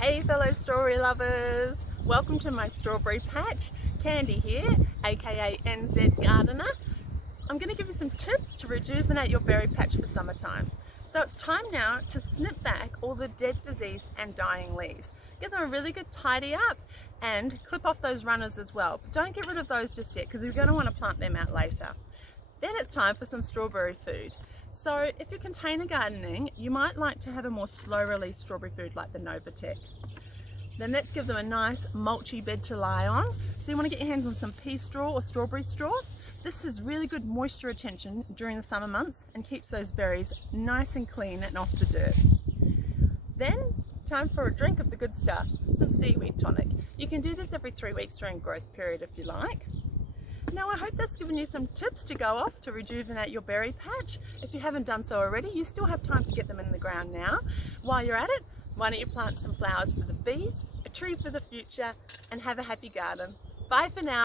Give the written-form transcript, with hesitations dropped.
Hey fellow strawberry lovers, welcome to my strawberry patch. Candy here, aka NZ Gardener. I'm going to give you some tips to rejuvenate your berry patch for summertime. So it's time now to snip back all the dead, diseased and dying leaves. Give them a really good tidy up and clip off those runners as well. But don't get rid of those just yet because you're going to want to plant them out later. Then it's time for some strawberry food. So if you're container gardening, you might like to have a more slow release strawberry food like the Novatech. Then let's give them a nice mulchy bed to lie on. So you want to get your hands on some pea straw or strawberry straw. This is really good moisture retention during the summer months and keeps those berries nice and clean and off the dirt. Then time for a drink of the good stuff, some seaweed tonic. You can do this every 3 weeks during growth period if you like. Now I hope that's given you some tips to go off to rejuvenate your berry patch. If you haven't done so already, you still have time to get them in the ground now. While you're at it, why don't you plant some flowers for the bees, a tree for the future, and have a happy garden. Bye for now.